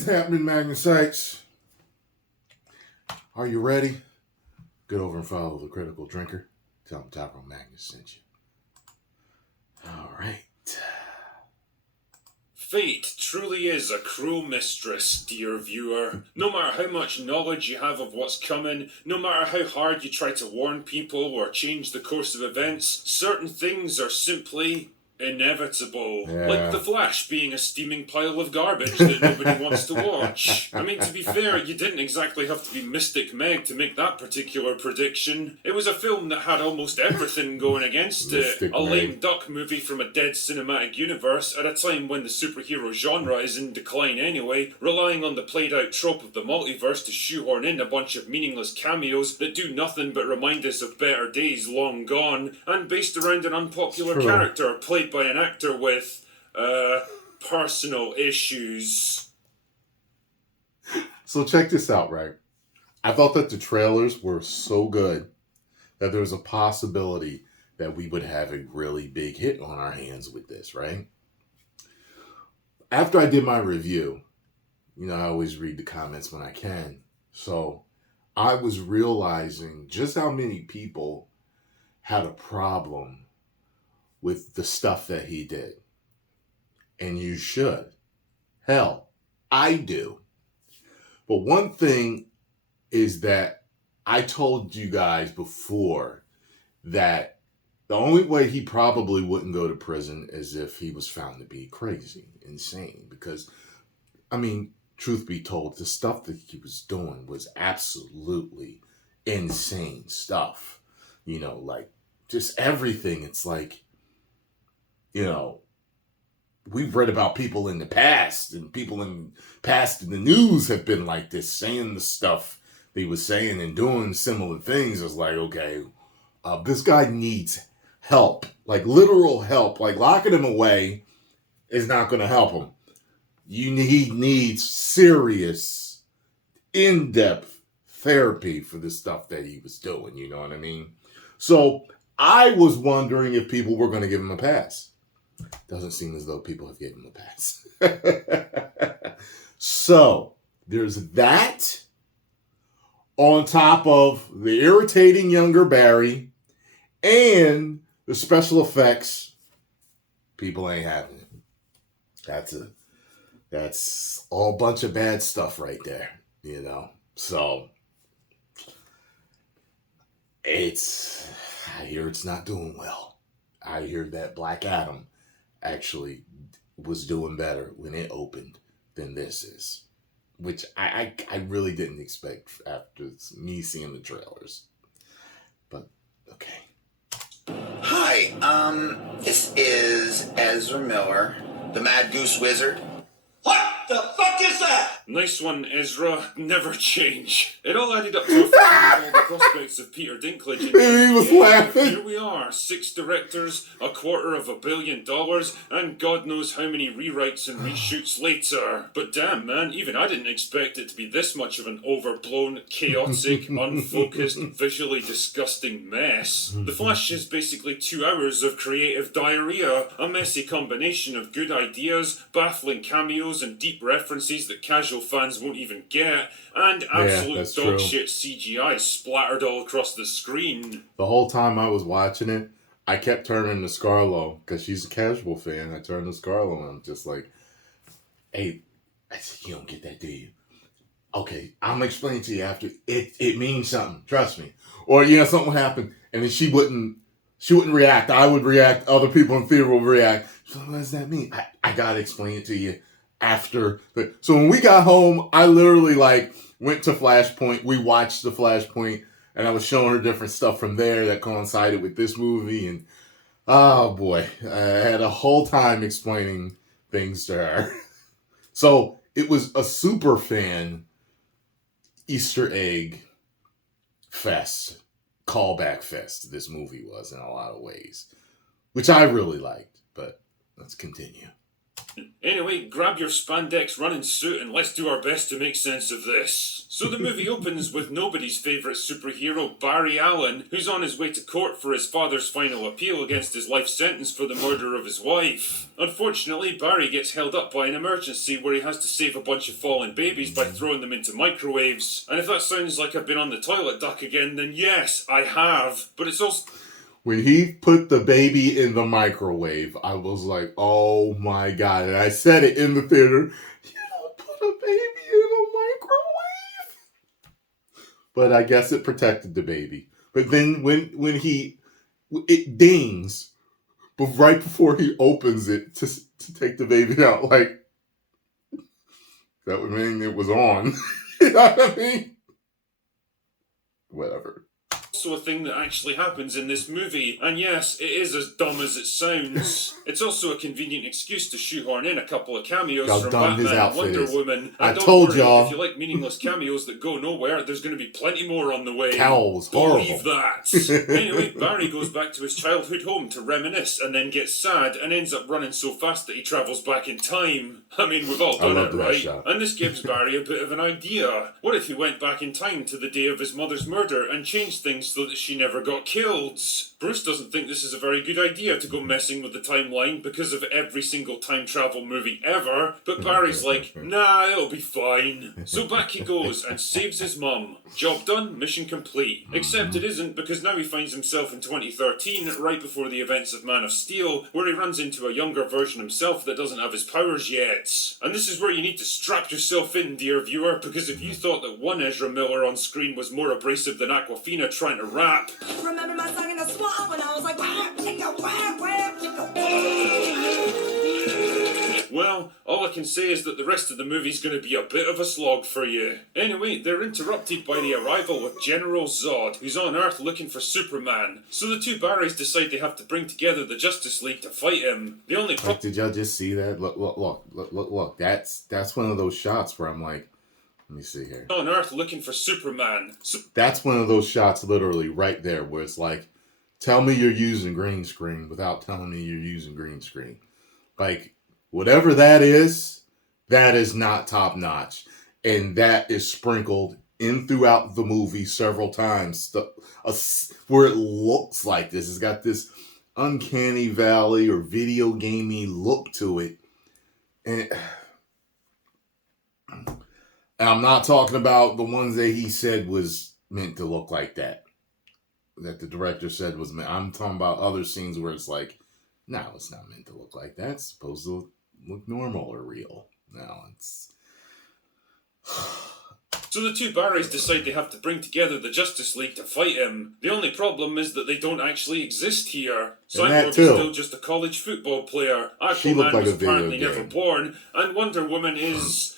is happening, Magnusites? Are you ready? Get over and follow the Critical Drinker. Tell him Tyrone Magnus sent you. All right. Fate truly is a cruel mistress, dear viewer. No matter how much knowledge you have of what's coming, no matter how hard you try to warn people or change the course of events, certain things are simply inevitable. Yeah. Like The Flash being a steaming pile of garbage that nobody wants to watch. I mean, to be fair, you didn't exactly have to be Mystic Meg to make that particular prediction. It was a film that had almost everything going against it. A lame duck movie from a dead cinematic universe at a time when the superhero genre is in decline anyway, relying on the played out trope of the multiverse to shoehorn in a bunch of meaningless cameos that do nothing but remind us of better days long gone, and based around an unpopular character played by an actor with, personal issues. So check this out, right? I thought that the trailers were so good that there was a possibility that we would have a really big hit on our hands with this, right? After I did my review, I always read the comments when I can. So I was realizing just how many people had a problem with the stuff that he did. And you should. Hell, I do. But one thing is that I told you guys before that the only way he probably wouldn't go to prison is if he was found to be crazy, insane. Because, truth be told, the stuff that he was doing was absolutely insane stuff. Like just everything. It's like, we've read about people in the past, and people in the past in the news have been like this, saying the stuff they was saying and doing similar things. It's like, okay, this guy needs help, like literal help. Like locking him away is not going to help him. He needs serious, in-depth therapy for the stuff that he was doing. You know what I mean? So I was wondering if people were going to give him a pass. Doesn't seem as though people have given him a pass. So there's that on top of the irritating younger Barry and the special effects. People ain't having it. That's all bunch of bad stuff right there, So I hear it's not doing well. I hear that Black Adam actually was doing better when it opened than this is, which I really didn't expect after me seeing the trailers. But okay. Hi, this is Ezra Miller, the Mad Goose Wizard. What the fuck is that? Nice one, Ezra. Never change. It all added up to a film with all the prospects of Peter Dinklage. And he was laughing. Here we are, 6 directors, $250 million, and God knows how many rewrites and reshoots later. But damn, man, even I didn't expect it to be this much of an overblown, chaotic, unfocused, visually disgusting mess. The Flash is basically 2 hours of creative diarrhea, a messy combination of good ideas, baffling cameos, and deep references that casual fans won't even get, and absolute dogshit CGI splattered all across the screen. The whole time I was watching it, I kept turning to Scarlo, because she's a casual fan. I turned to Scarlo and I'm just like, hey, I said, you don't get that, do you? Okay, I'm going to explain to you after. It means something, trust me. Or, something would happen, and then she wouldn't react. I would react, other people in theater would react. So what does that mean? I got to explain it to you after. So when we got home, I literally went to Flashpoint. We watched the Flashpoint, and I was showing her different stuff from there that coincided with this movie. And oh boy, I had a whole time explaining things to her. So it was a super fan Easter egg fest, callback fest. This movie was in a lot of ways, which I really liked. But let's continue. Anyway, grab your spandex running suit and let's do our best to make sense of this. So the movie opens with nobody's favourite superhero, Barry Allen, who's on his way to court for his father's final appeal against his life sentence for the murder of his wife. Unfortunately, Barry gets held up by an emergency where he has to save a bunch of fallen babies by throwing them into microwaves. And if that sounds like I've been on the toilet duck again, then yes, I have. But it's also... When he put the baby in the microwave, I was like, oh my God. And I said it in the theater, you don't put a baby in a microwave. But I guess it protected the baby. But then when it dings, but right before he opens it to take the baby out, like, that would mean it was on. You know what I mean? Whatever. Also a thing that actually happens in this movie, and yes, it is as dumb as it sounds. It's also a convenient excuse to shoehorn in a couple of cameos from Batman and Wonder Woman. And don't told worry, y'all. if you like meaningless cameos that go nowhere, there's going to be plenty more on the way. Cowl was horrible. Believe that. Anyway, Barry goes back to his childhood home to reminisce and then gets sad and ends up running so fast that he travels back in time. I mean, we've all done it, right? And this gives Barry a bit of an idea. What if he went back in time to the day of his mother's murder and changed things so that she never got killed? Bruce doesn't think this is a very good idea to go messing with the timeline because of every single time travel movie ever, but Barry's like, nah, it'll be fine. So back he goes and saves his mum. Job done, mission complete. Except it isn't, because now he finds himself in 2013, right before the events of Man of Steel, where he runs into a younger version himself that doesn't have his powers yet. And this is where you need to strap yourself in, dear viewer, because if you thought that one Ezra Miller on screen was more abrasive than Aquafina trying to rap... Remember my song in the swamp when I was like, well, all I can say is that the rest of the movie's going to be a bit of a slog for you. Anyway, they're interrupted by the arrival of General Zod, who's on Earth looking for Superman. So the two Barrys decide they have to bring together the Justice League to fight him. The only Like, did y'all just see that? Look. That's one of those shots where I'm like, let me see here. On Earth looking for Superman. That's one of those shots literally right there where it's like, tell me you're using green screen without telling me you're using green screen. Like, whatever that is not top notch. And that is sprinkled in throughout the movie several times where it looks like this. It's got this uncanny valley or video gamey look to it. And I'm not talking about the ones that he said was meant to look like that. That the director said was meant. I'm talking about other scenes where it's like, no, it's not meant to look like that. It's supposed to look normal or real. No, it's... So the two Barrys decide they have to bring together the Justice League to fight him. The only problem is that they don't actually exist here. Cyborg is still just a college football player. Aquaman was apparently never born. And Wonder Woman is,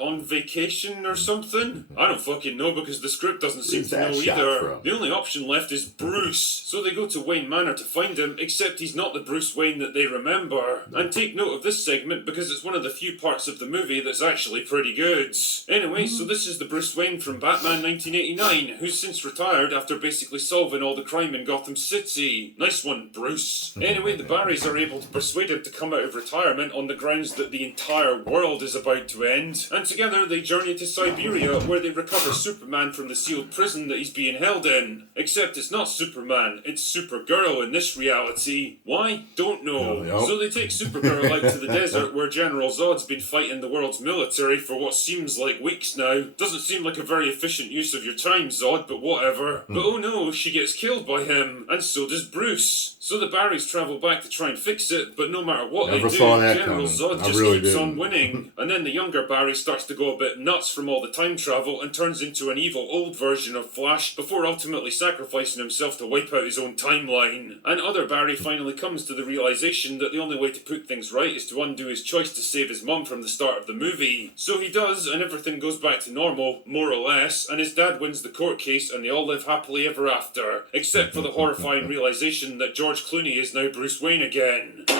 on vacation or something? I don't fucking know because the script doesn't seem to know either. The only option left is Bruce. So they go to Wayne Manor to find him, except he's not the Bruce Wayne that they remember. And take note of this segment because it's one of the few parts of the movie that's actually pretty good. Anyway, so this is the Bruce Wayne from Batman 1989, who's since retired after basically solving all the crime in Gotham City. Nice one, Bruce. Anyway, the Barrys are able to persuade him to come out of retirement on the grounds that the entire world is about to end. And together they journey to Siberia where they recover Superman from the sealed prison that he's being held in. Except it's not Superman, it's Supergirl in this reality. Why? Don't know. So they take Supergirl out to the desert where General Zod's been fighting the world's military for what seems like weeks now. Doesn't seem like a very efficient use of your time, Zod, but whatever. But oh no, she gets killed by him, and so does Bruce. So the Barrys travel back to try and fix it, but no matter what they do, General Zod just keeps on winning. And then the younger Barry starts to go a bit nuts from all the time travel and turns into an evil old version of Flash before ultimately sacrificing himself to wipe out his own timeline. And other Barry finally comes to the realization that the only way to put things right is to undo his choice to save his mum from the start of the movie. So he does, and everything goes back to normal, more or less, and his dad wins the court case and they all live happily ever after, except for the horrifying realization that George Clooney is now Bruce Wayne again. There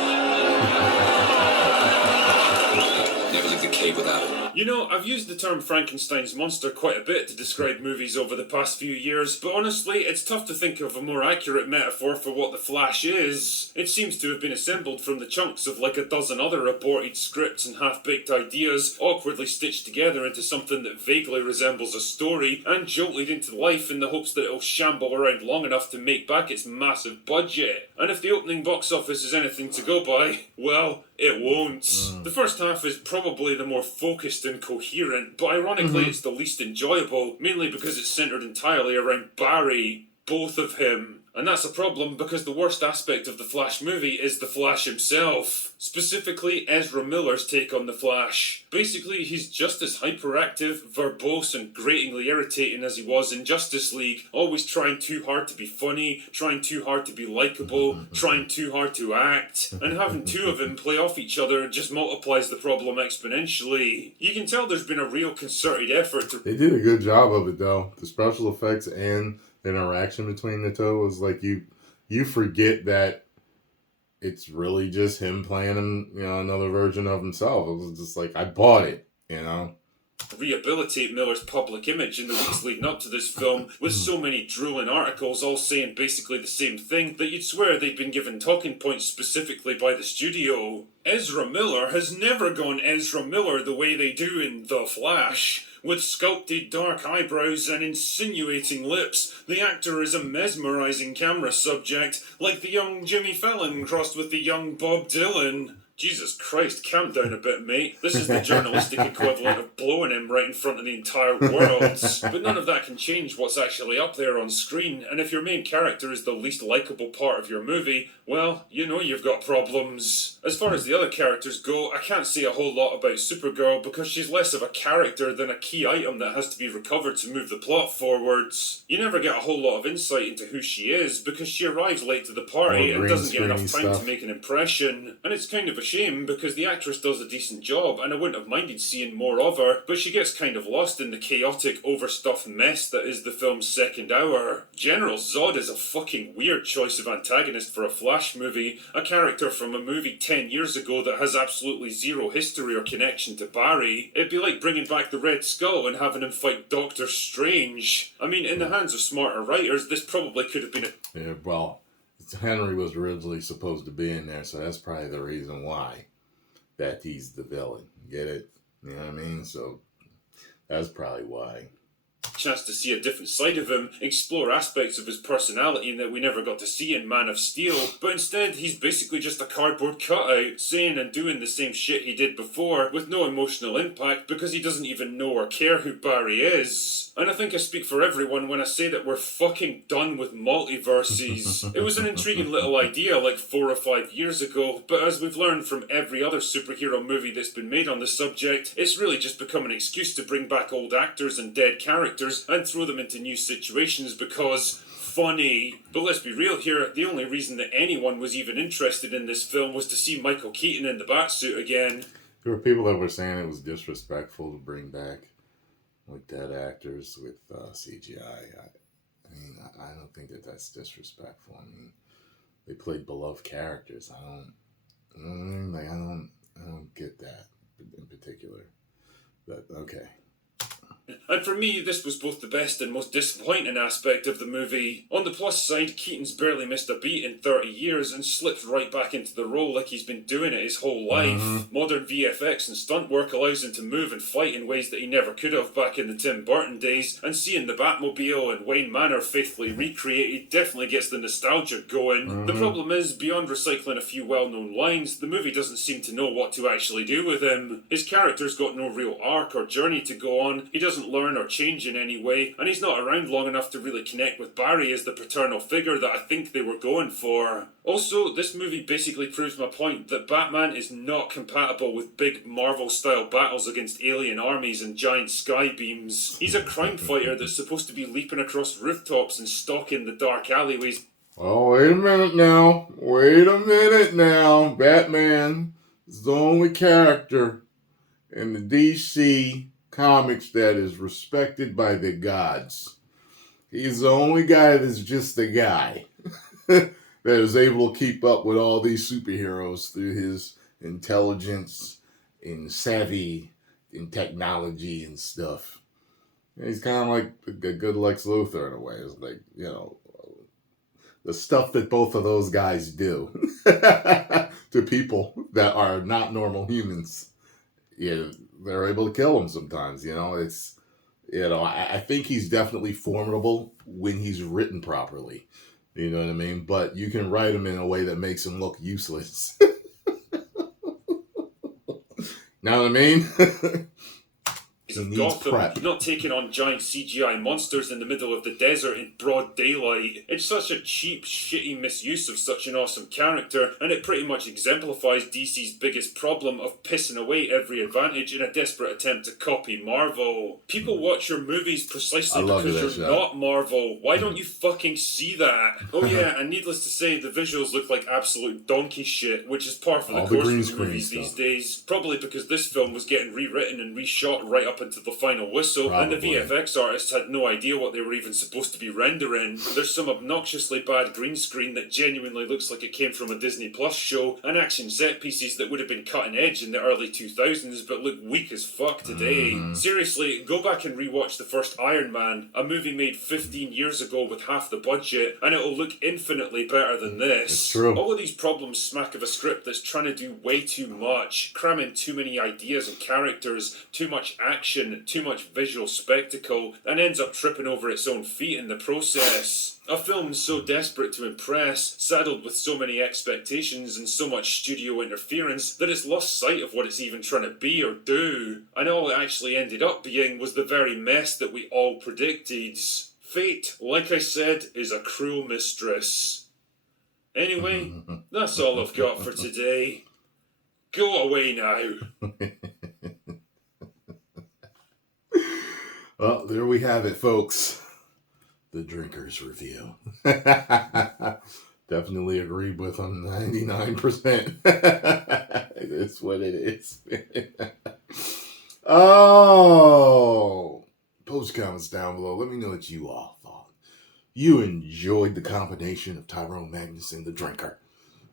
was a leave the cave without it. You know, I've used the term Frankenstein's monster quite a bit to describe movies over the past few years, but honestly, it's tough to think of a more accurate metaphor for what The Flash is. It seems to have been assembled from the chunks of like a dozen other aborted scripts and half-baked ideas, awkwardly stitched together into something that vaguely resembles a story, and jolted into life in the hopes that it'll shamble around long enough to make back its massive budget. And if the opening box office is anything to go by, well, it won't. The first half is probably the more focused and coherent, but ironically it's the least enjoyable, mainly because it's centered entirely around Barry, both of him. And that's a problem because the worst aspect of the Flash movie is the Flash himself. Specifically, Ezra Miller's take on the Flash. Basically, he's just as hyperactive, verbose, and gratingly irritating as he was in Justice League, always trying too hard to be funny, trying too hard to be likeable, trying too hard to act, and having two of him play off each other just multiplies the problem exponentially. You can tell there's been a real concerted effort to... They did a good job of it, though. The special effects and the interaction between the two was like you forget that it's really just him playing, another version of himself. It was just like, I bought it, rehabilitate Miller's public image in the weeks leading up to this film with so many drooling articles all saying basically the same thing that you'd swear they'd been given talking points specifically by the studio. Ezra Miller has never gone Ezra Miller the way they do in The Flash. With sculpted dark eyebrows and insinuating lips, the actor is a mesmerizing camera subject, like the young Jimmy Fallon crossed with the young Bob Dylan. Jesus Christ, calm down a bit, mate. This is the journalistic equivalent of blowing him right in front of the entire world. But none of that can change what's actually up there on screen, and if your main character is the least likeable part of your movie, well, you know you've got problems. As far as the other characters go, I can't say a whole lot about Supergirl because she's less of a character than a key item that has to be recovered to move the plot forwards. You never get a whole lot of insight into who she is because she arrives late to the party and doesn't get enough time to make an impression. And it's kind of a shame because the actress does a decent job and I wouldn't have minded seeing more of her, but she gets kind of lost in the chaotic, overstuffed mess that is the film's second hour. General Zod is a fucking weird choice of antagonist for a Flash movie, a character from a movie 10 years ago that has absolutely zero history or connection to Barry. It'd be like bringing back the Red Skull and having him fight Doctor Strange. I mean, in the hands of smarter writers, this probably could have been a... Yeah, well, Henry was originally supposed to be in there, so that's probably the reason why that he's the villain. Get it? You know what I mean? So that's probably why. Chance to see a different side of him, explore aspects of his personality that we never got to see in Man of Steel, but instead he's basically just a cardboard cutout, saying and doing the same shit he did before, with no emotional impact because he doesn't even know or care who Barry is. And I think I speak for everyone when I say that we're fucking done with multiverses. It was an intriguing little idea like 4 or 5 years ago, but as we've learned from every other superhero movie that's been made on the subject, it's really just become an excuse to bring back old actors and dead characters and throw them into new situations because funny. But let's be real here, the only reason that anyone was even interested in this film was to see Michael Keaton in the Batsuit again. There were people that were saying it was disrespectful to bring back like dead actors with CGI. I don't think that that's disrespectful. I mean, they played beloved characters. I don't get that in particular. But okay. And for me, this was both the best and most disappointing aspect of the movie. On the plus side, Keaton's barely missed a beat in 30 years and slipped right back into the role like he's been doing it his whole life. Modern VFX and stunt work allows him to move and fight in ways that he never could have back in the Tim Burton days, and seeing the Batmobile and Wayne Manor faithfully recreated definitely gets the nostalgia going. The problem is, beyond recycling a few well-known lines, the movie doesn't seem to know what to actually do with him. His character's got no real arc or journey to go on, he doesn't learn or change in any way, and he's not around long enough to really connect with Barry as the paternal figure that I think they were going for. Also, this movie basically proves my point that Batman is not compatible with big Marvel-style battles against alien armies and giant sky beams. He's a crime fighter that's supposed to be leaping across rooftops and stalking the dark alleyways. Oh, wait a minute now. Batman is the only character in the DC comics that is respected by the gods. He's the only guy that's just a guy that is able to keep up with all these superheroes through his intelligence and savvy in technology and stuff. He's kind of like a good Lex Luthor in a way. It's like, the stuff that both of those guys do to people that are not normal humans. They're able to kill them sometimes. It's, I think he's definitely formidable when he's written properly. You know what I mean? But you can write him in a way that makes him look useless. Know what I mean? Of Gotham, you're not taking on giant CGI monsters in the middle of the desert in broad daylight. It's such a cheap, shitty misuse of such an awesome character, and it pretty much exemplifies DC's biggest problem of pissing away every advantage in a desperate attempt to copy Marvel. People watch your movies precisely because you're not Marvel. Why don't you fucking see that? Oh yeah, and needless to say, the visuals look like absolute donkey shit, which is par for the course with movies these days. Probably because this film was getting rewritten and reshot right up into the final whistle, and the VFX artists had no idea what they were even supposed to be rendering. There's some obnoxiously bad green screen that genuinely looks like it came from a Disney Plus show, and action set pieces that would have been cutting edge in the early 2000s but look weak as fuck today. Seriously, go back and rewatch the first Iron Man, a movie made 15 years ago with half the budget, and it'll look infinitely better than this. It's true. All of these problems smack of a script that's trying to do way too much, cramming too many ideas and characters, too much action, too much visual spectacle, and ends up tripping over its own feet in the process. A film so desperate to impress, saddled with so many expectations and so much studio interference that it's lost sight of what it's even trying to be or do. And all it actually ended up being was the very mess that we all predicted. Fate, like I said, is a cruel mistress. Anyway, that's all I've got for today. Go away now. Well, there we have it, folks. The Drinker's Review. Definitely agreed with him 99%. It is what it is. Oh, post comments down below. Let me know what you all thought. You enjoyed the combination of Tyrone, Magnus, and the Drinker.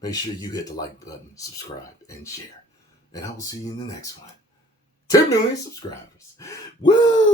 Make sure you hit the like button, subscribe, and share. And I will see you in the next one. 10 million subscribers. Woo!